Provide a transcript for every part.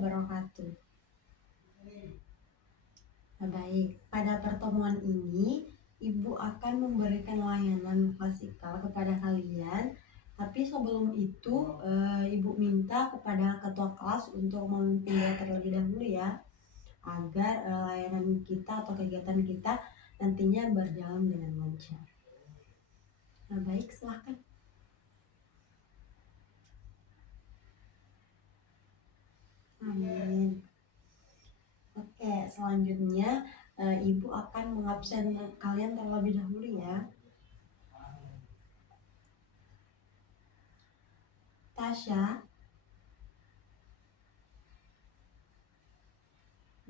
wabarakatuh. Nah, baik, pada pertemuan ini Ibu akan memberikan layanan klasikal kepada kalian. Tapi sebelum itu Ibu minta kepada ketua kelas untuk memimpin doa terlebih dahulu ya, agar layanan kita atau kegiatan kita nantinya berjalan dengan lancar. Nah, baik, silahkan. Amin. Oke, selanjutnya Ibu akan mengabsen kalian terlebih dahulu ya. Tasya,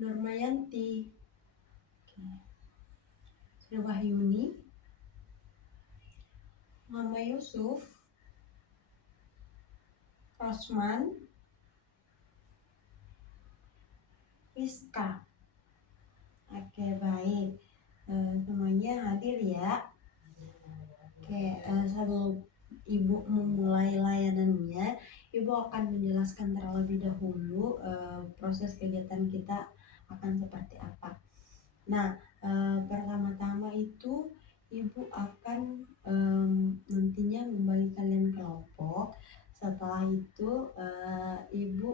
Nurmayanti, Sri Wahyuni, Mama Yusuf, Rosman, Rizka. Oke, baik. Semuanya hadir ya. Oke, sebelum Ibu memulai layanannya, Ibu akan menjelaskan terlebih dahulu proses kegiatan kita akan seperti apa. Nah, pertama-tama itu Ibu akan nantinya membagi kalian kelompok. Setelah itu Ibu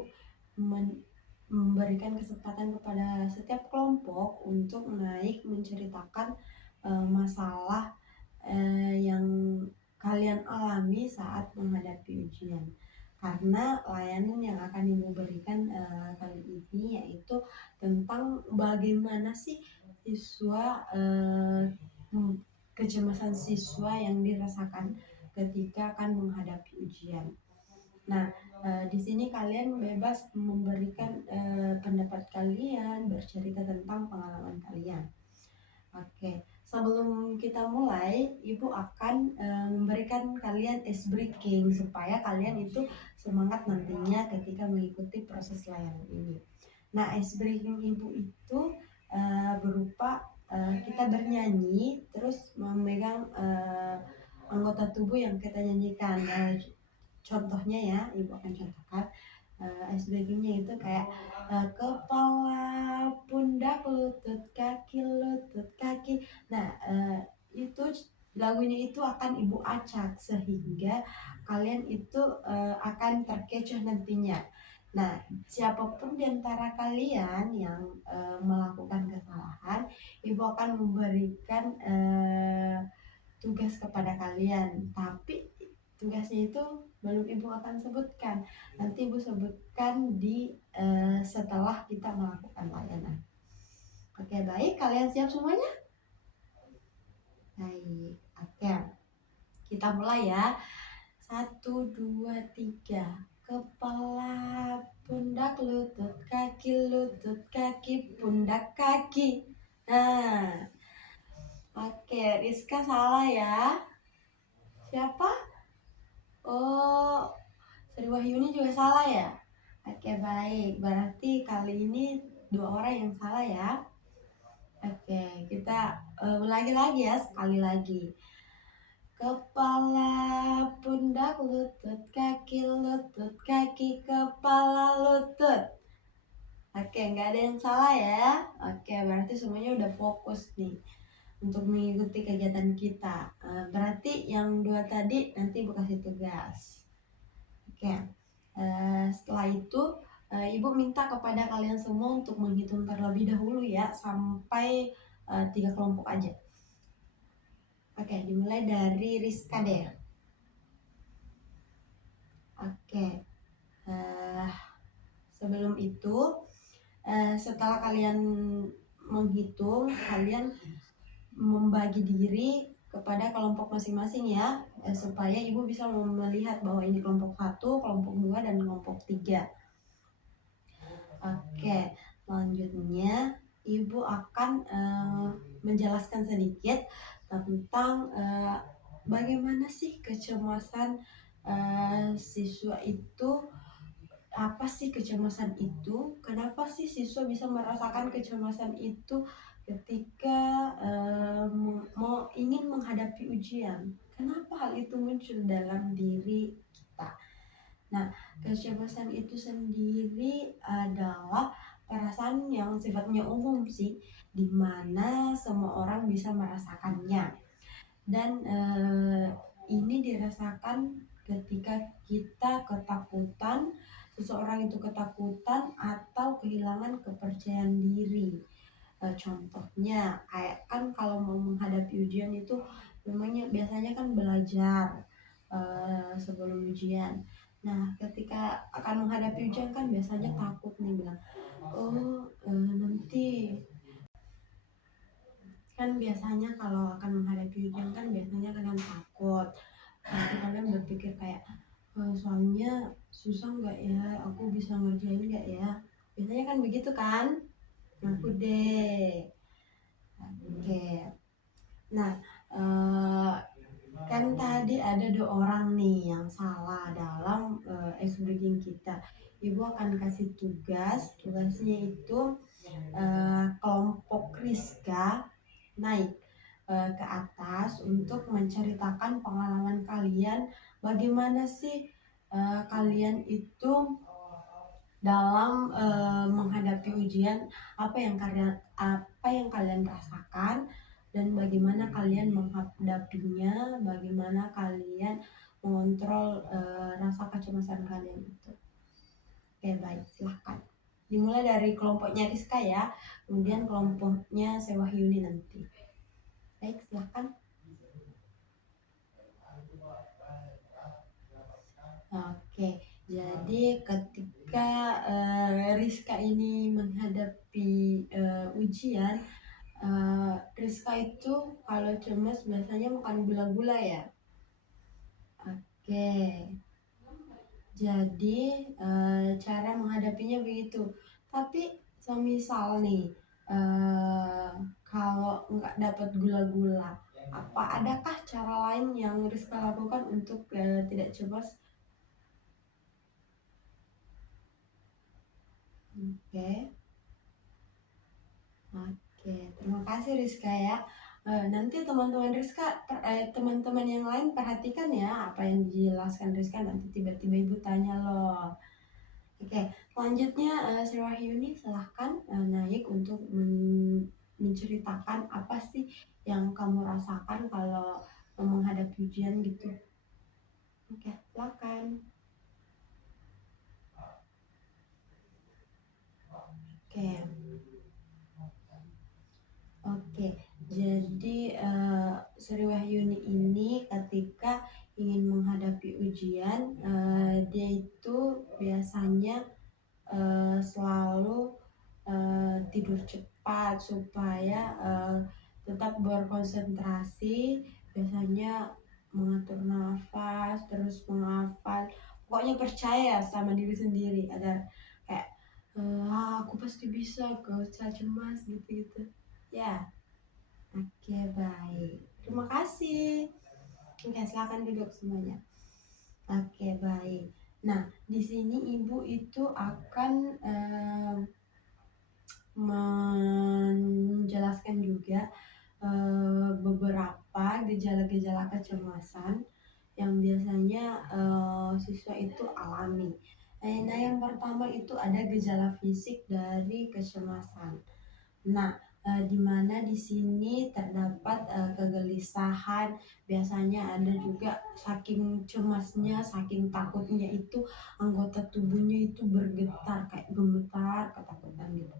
memberikan kesempatan kepada setiap kelompok untuk naik menceritakan masalah yang kalian alami saat menghadapi ujian. Karena layanan yang akan Ibu berikan kali ini yaitu tentang bagaimana sih siswa kecemasan siswa yang dirasakan ketika akan menghadapi ujian. Nah, di sini kalian bebas memberikan pendapat kalian, bercerita tentang pengalaman kalian. Oke, sebelum kita mulai, Ibu akan memberikan kalian ice breaking supaya kalian itu semangat nantinya ketika mengikuti proses layanan ini. Nah, ice breaking Ibu itu berupa kita bernyanyi terus memegang anggota tubuh yang kita nyanyikan. Contohnya ya, Ibu akan contohkan ice breakingnya itu kayak kepala, pundak, lutut, kaki. Nah, itu lagunya itu akan Ibu acak sehingga kalian itu akan terkecoh nantinya. Nah, siapapun di antara kalian yang melakukan kesalahan, Ibu akan memberikan tugas kepada kalian. Tapi tugasnya itu belum Ibu akan sebutkan. Nanti Ibu sebutkan di setelah kita melakukan layanan. Oke, baik. Kalian siap semuanya? Baik. Oke. Kita mulai ya. 1, 2, 3. Kepala, pundak, lutut, kaki, pundak, kaki. Nah, oke. Rizka salah ya. Siapa? Oh, Sri Wahyuni juga salah ya? Oke, baik. Berarti kali ini 2 orang yang salah ya. Oke, kita ulangi lagi ya, sekali lagi. Kepala, pundak, lutut, kaki, kepala, lutut. Oke, nggak ada yang salah ya. Oke, berarti semuanya udah fokus nih untuk mengikuti kegiatan kita. Berarti yang 2 tadi nanti Ibu kasih tugas. Oke, setelah itu Ibu minta kepada kalian semua untuk menghitung terlebih dahulu ya, sampai 3 kelompok aja. Oke, dimulai dari Rizka deh. Oke, sebelum itu setelah kalian menghitung, kalian membagi diri kepada kelompok masing-masing ya, supaya Ibu bisa melihat bahwa ini kelompok 1, kelompok 2, dan kelompok 3. Oke, selanjutnya Ibu akan menjelaskan sedikit tentang bagaimana sih kecemasan siswa itu. Apa sih kecemasan itu? Kenapa sih siswa bisa merasakan kecemasan itu ketika ingin menghadapi ujian? Kenapa hal itu muncul dalam diri kita? Nah, kecemasan itu sendiri adalah perasaan yang sifatnya umum sih, di mana semua orang bisa merasakannya. Dan ini dirasakan ketika kita ketakutan, seseorang itu ketakutan atau kehilangan kepercayaan diri. Contohnya kayak kan kalau mau menghadapi ujian itu memangnya biasanya kan belajar sebelum ujian. Nah, ketika akan menghadapi ujian kan biasanya takut nih bilang, oh nanti kan biasanya kalau akan menghadapi ujian kan biasanya kalian takut. Nanti kalian berpikir kayak, soalnya susah nggak ya, aku bisa ngerjain nggak ya? Biasanya kan begitu kan? Aku deh. Oke. Nah, eh, kan tadi ada 2 orang nih yang salah dalam ice breaking kita. Ibu akan kasih tugas, tugasnya itu kelompok Rizka naik ke atas untuk menceritakan pengalaman kalian, bagaimana sih kalian itu dalam menghadapi ujian, apa yang kalian rasakan dan bagaimana kalian menghadapinya, bagaimana kalian mengontrol rasa kecemasan kalian itu. Oke, baik, silahkan dimulai dari kelompoknya Rizka ya, kemudian kelompoknya Sewahyuni nanti. Baik, silahkan. Oke, jadi ketika Rizka ini menghadapi ujian, Rizka itu kalau cemas biasanya makan gula-gula ya. Oke, jadi cara menghadapinya begitu. Tapi semisal nih, eh, kalau nggak dapat gula-gula, adakah cara lain yang Rizka lakukan untuk tidak cemas? Oke. Oke, terima kasih Rizka ya. Nanti teman-teman Rizka, teman-teman yang lain perhatikan ya apa yang dijelaskan Rizka. Nanti tiba-tiba ibu tanya loh. Oke, selanjutnya Sri Wahyuni silahkan naik untuk menceritakan apa sih yang kamu rasakan kalau menghadapi ujian gitu. Oke, silakan. Oke. Oke, jadi Sri Wahyuni ini ketika ingin menghadapi ujian, dia itu biasanya selalu tidur cepat supaya tetap berkonsentrasi, biasanya mengatur nafas, terus menghafal, pokoknya percaya sama diri sendiri agar kayak aku pasti bisa, gak usah cemas gitu-gitu. Ya, oke, baik. Terima kasih. Oke, silakan duduk semuanya. Oke, baik. Nah, di sini ibu itu akan menjelaskan juga beberapa gejala-gejala kecemasan yang biasanya siswa itu alami. Nah, yang pertama itu ada gejala fisik dari kecemasan. Nah, di mana di sini terdapat kegelisahan, biasanya ada juga saking cemasnya, saking takutnya itu anggota tubuhnya itu bergetar kayak gemetar, ketakutan gitu.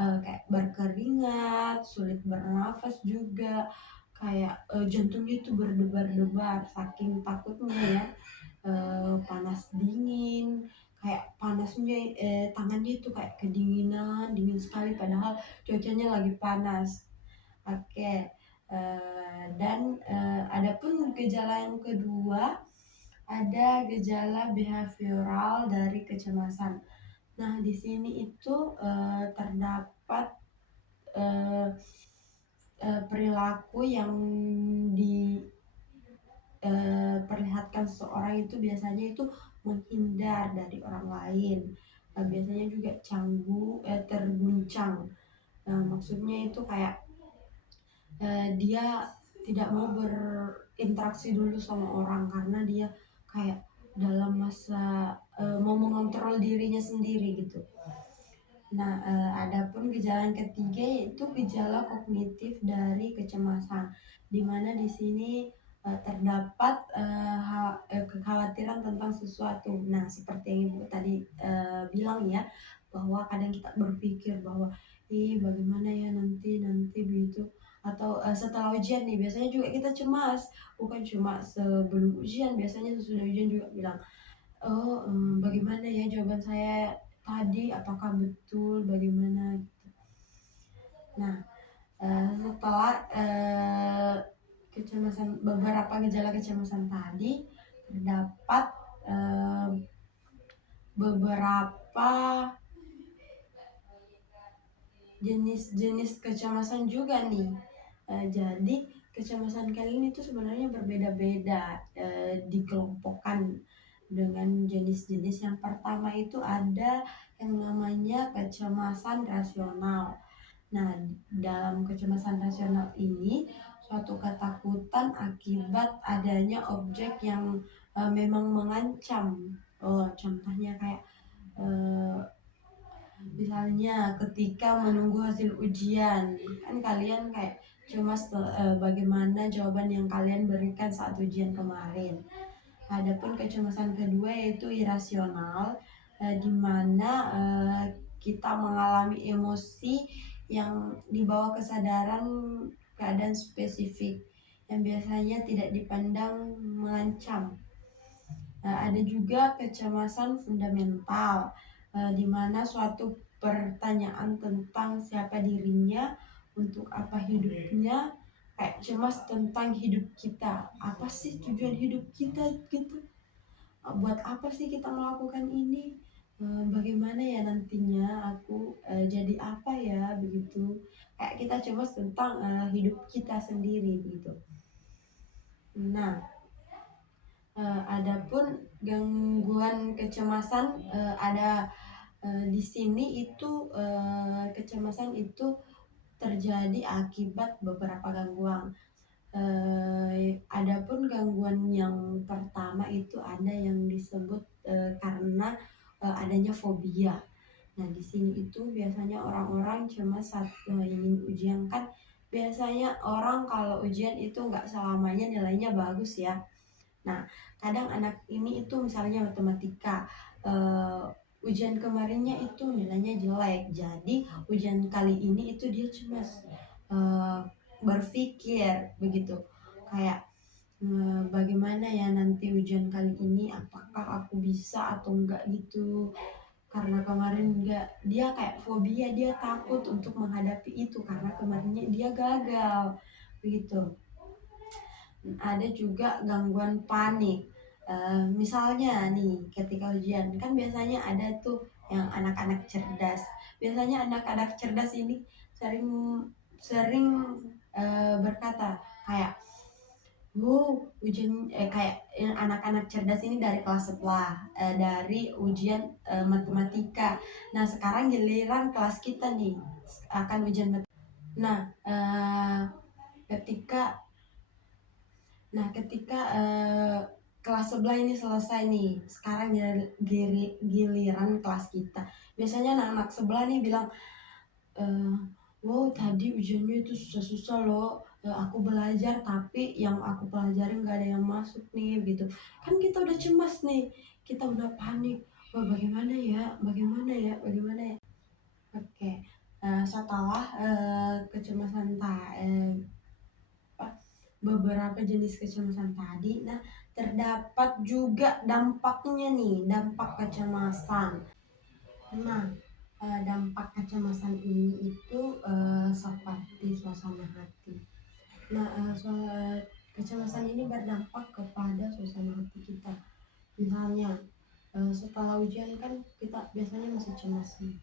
Kayak berkeringat, sulit bernafas juga, kayak jantungnya itu berdebar-debar saking takutnya ya. Panas dingin, kayak panasnya tangannya itu kayak kedinginan, dingin sekali padahal cuacanya lagi panas. Oke, dan adapun gejala yang kedua, ada gejala behavioral dari kecemasan. Nah, di sini itu terdapat eh, perilaku yang diperlihatkan seseorang itu biasanya itu menghindar dari orang lain. Biasanya juga canggung, terguncang. Maksudnya itu kayak dia tidak mau berinteraksi dulu sama orang karena dia kayak dalam masa mau mengontrol dirinya sendiri gitu. Nah, adapun gejala yang ketiga yaitu gejala kognitif dari kecemasan, di mana di sini terdapat kekhawatiran tentang sesuatu. Nah, seperti yang Ibu tadi bilang ya, bahwa kadang kita berpikir bahwa ih bagaimana ya nanti nanti begitu, atau setelah ujian nih biasanya juga kita cemas, bukan cuma sebelum ujian, biasanya sesudah ujian juga bilang, oh, bagaimana ya jawaban saya tadi, apakah betul, bagaimana gitu. Nah, setelah beberapa gejala kecemasan tadi, terdapat eh, beberapa jenis-jenis kecemasan juga nih. Jadi kecemasan kalian itu sebenarnya berbeda-beda, dikelompokkan dengan jenis-jenis. Yang pertama itu ada yang namanya kecemasan rasional. Nah, dalam kecemasan rasional ini suatu ketakutan akibat adanya objek yang memang mengancam. Oh, contohnya kayak eh, misalnya ketika menunggu hasil ujian, kan kalian kayak bagaimana jawaban yang kalian berikan saat ujian kemarin. Adapun kecemasan kedua yaitu irasional, di mana kita mengalami emosi yang dibawa kesadaran keadaan spesifik yang biasanya tidak dipandang mengancam. Ada juga kecemasan fundamental, di mana suatu pertanyaan tentang siapa dirinya, untuk apa hidupnya, kayak cemas tentang hidup kita. Apa sih tujuan hidup kita gitu? Buat apa sih kita melakukan ini? Bagaimana ya nantinya aku jadi apa ya begitu? Kayak kita cemas tentang hidup kita sendiri begitu. Nah, adapun gangguan kecemasan, ada di sini itu kecemasan itu terjadi akibat beberapa gangguan. Adapun gangguan yang pertama itu ada yang disebut karena adanya fobia. Nah, di sini itu biasanya orang-orang cemas saat ingin ujian, kan biasanya orang kalau ujian itu nggak selamanya nilainya bagus ya. Nah, kadang anak ini itu misalnya matematika, ujian kemarinnya itu nilainya jelek, jadi ujian kali ini itu dia cemas, eh, berpikir begitu, kayak bagaimana ya nanti ujian kali ini, apakah aku bisa atau enggak gitu. Karena kemarin enggak, dia kayak fobia, dia takut untuk menghadapi itu karena kemarinnya dia gagal begitu. Ada juga gangguan panik. Misalnya nih ketika ujian kan biasanya ada tuh yang anak-anak cerdas. Biasanya anak-anak cerdas ini sering sering berkata kayak, "Wow, ujian kayak anak-anak cerdas ini dari kelas sebelah, dari ujian matematika. Nah, sekarang giliran kelas kita nih akan ujian matematika. Nah, ketika ketika kelas sebelah ini selesai nih, sekarang giliran kelas kita. Biasanya anak-anak sebelah nih bilang, eh, wow tadi ujiannya itu susah-susah loh. Aku belajar tapi yang aku pelajarin nggak ada yang masuk nih gitu. Kan kita udah cemas nih, kita udah panik. Wah bagaimana ya, bagaimana ya, bagaimana ya. Oke, setelah beberapa jenis kecemasan tadi. Nah, terdapat juga dampaknya nih, dampak kecemasan. Nah, dampak kecemasan ini itu seperti suasana hati. Nah, kecemasan ini berdampak kepada suasana hati kita. Misalnya, setelah ujian kan kita biasanya masih cemas nih.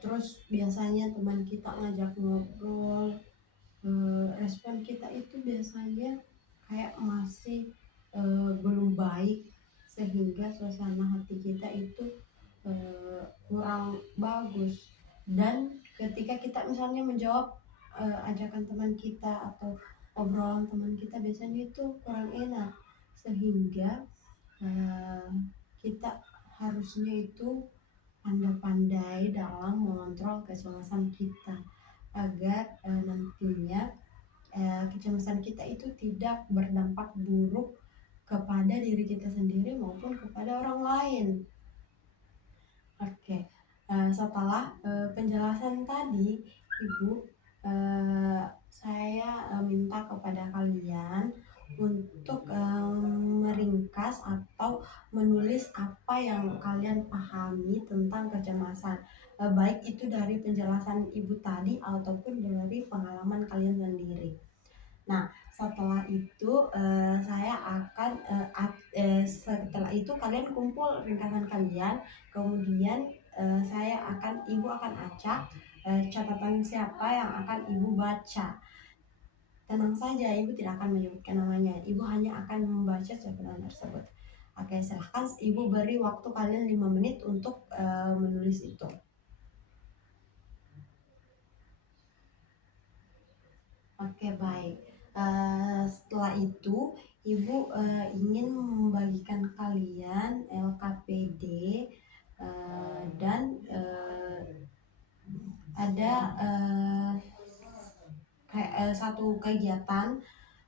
Terus biasanya teman kita ngajak ngobrol, respon kita itu biasanya kayak masih belum baik, sehingga suasana hati kita itu kurang bagus. Dan ketika kita misalnya menjawab ajakan teman kita atau obrolan teman kita, biasanya itu kurang enak, sehingga eh, kita harusnya itu pandai-pandai dalam mengontrol kecemasan kita agar nantinya kecemasan kita itu tidak berdampak buruk kepada diri kita sendiri maupun kepada orang lain. Oke, setelah penjelasan tadi, Ibu, saya minta kepada kalian untuk meringkas atau menulis apa yang kalian pahami tentang kecemasan, baik itu dari penjelasan Ibu tadi ataupun dari pengalaman kalian sendiri. Nah, setelah itu saya akan setelah itu kalian kumpul ringkasan kalian, kemudian ibu akan acak catatan siapa yang akan ibu baca. Tenang saja, ibu tidak akan menyebutkan namanya, ibu hanya akan membaca catatan tersebut. Oke, silahkan ibu beri waktu kalian 5 menit untuk menulis itu. Oke, baik. Setelah itu, Ibu ingin membagikan kalian LKPD dan ada satu kegiatan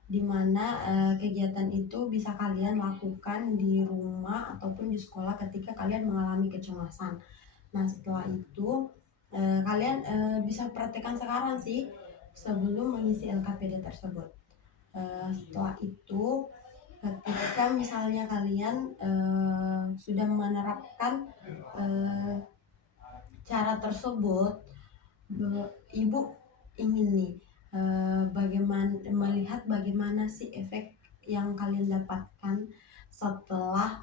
di mana kegiatan itu bisa kalian lakukan di rumah ataupun di sekolah ketika kalian mengalami kecemasan. Nah, setelah itu kalian bisa praktekkan sekarang sih sebelum mengisi LKPD tersebut. Setelah itu, ketika misalnya kalian sudah menerapkan cara tersebut, ibu ingin nih bagaimana sih efek yang kalian dapatkan setelah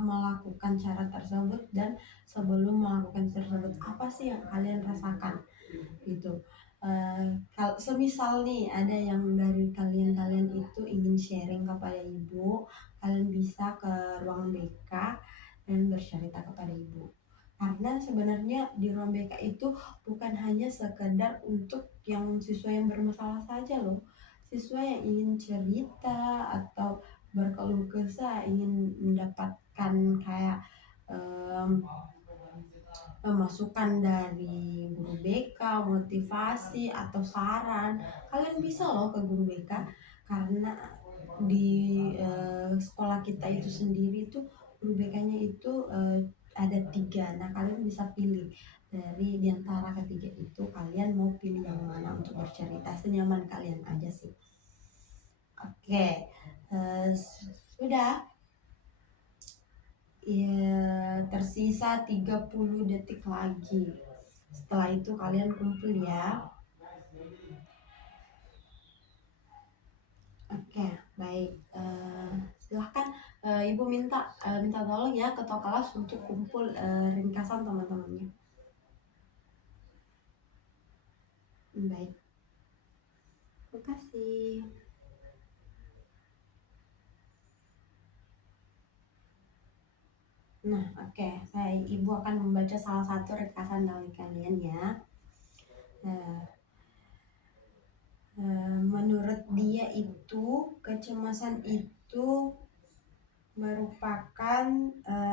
melakukan cara tersebut dan sebelum melakukan tersebut, apa sih yang kalian rasakan gitu. Kalau semisal nih ada yang dari kalian itu ingin sharing kepada ibu, kalian bisa ke ruang BK dan bercerita kepada ibu. Karena sebenarnya di ruang BK itu bukan hanya sekedar untuk yang siswa yang bermasalah saja loh. Siswa yang ingin cerita atau berkeluh kesah, ingin mendapatkan kayak masukan dari guru BK, motivasi atau saran, kalian bisa loh ke guru BK. Karena di sekolah kita itu sendiri tuh guru BK-nya itu ada 3. Nah, kalian bisa pilih dari diantara ketiga itu, kalian mau pilih yang mana untuk bercerita, senyaman kalian aja sih. Oke, sudah. Ya, tersisa 30 detik lagi. Setelah itu kalian kumpul ya. Oke, baik. Silahkan ibu minta tolong ya ketua kelas untuk kumpul ringkasan teman-temannya. Baik. Terima kasih. Nah, oke. Ibu akan membaca salah satu ringkasan dari kalian ya. Menurut dia itu kecemasan itu merupakan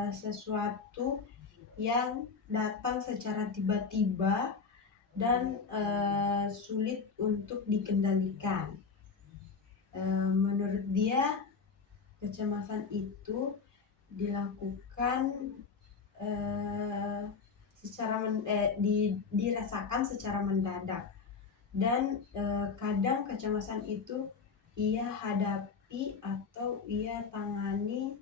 sesuatu yang datang secara tiba-tiba dan sulit untuk dikendalikan. Menurut dia kecemasan itu dilakukan dirasakan secara mendadak, dan kadang kecemasan itu ia hadapi atau ia tangani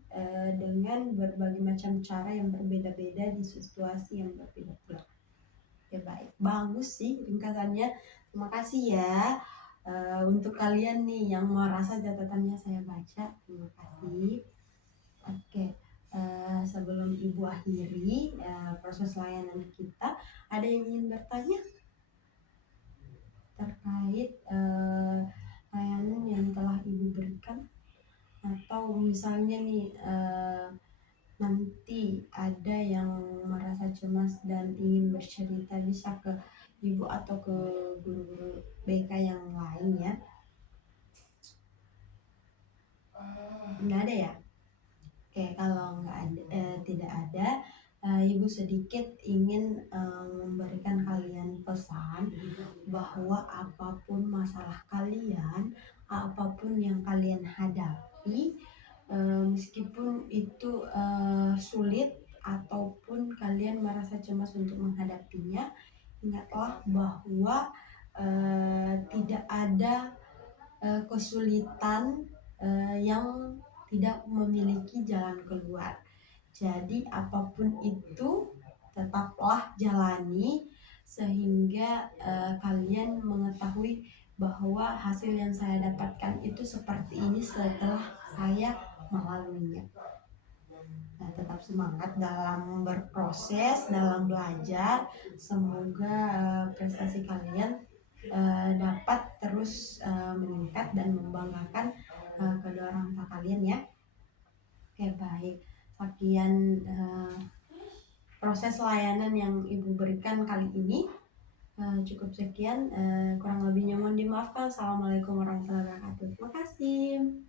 dengan berbagai macam cara yang berbeda-beda di situasi yang berbeda. Ya, baik, bagus sih ringkasannya. Terima kasih ya untuk kalian nih yang merasa catatannya saya baca. Terima kasih. Oke, sebelum ibu akhiri proses layanan kita, ada yang ingin bertanya terkait layanan yang telah ibu berikan, atau misalnya nih nanti ada yang merasa cemas dan ingin bercerita, bisa ke ibu atau ke guru-guru BK yang lain ya. Nggak ada ya? Oke, kalau nggak ada, tidak ada, Ibu sedikit ingin memberikan kalian pesan bahwa apapun masalah kalian, apapun yang kalian hadapi, meskipun itu sulit ataupun kalian merasa cemas untuk menghadapinya, ingatlah bahwa tidak ada kesulitan yang tidak memiliki jalan keluar. Jadi apapun itu tetaplah jalani sehingga kalian mengetahui bahwa hasil yang saya dapatkan itu seperti ini setelah saya melaluinya. Nah, tetap semangat dalam berproses, dalam belajar. Semoga prestasi kalian dapat terus meningkat dan membanggakan kedua orang tua kalian ya. Oke, baik. Sekian proses layanan yang Ibu berikan kali ini. Cukup sekian, kurang lebihnya mohon dimaafkan. Assalamualaikum warahmatullahi wabarakatuh. Terima kasih.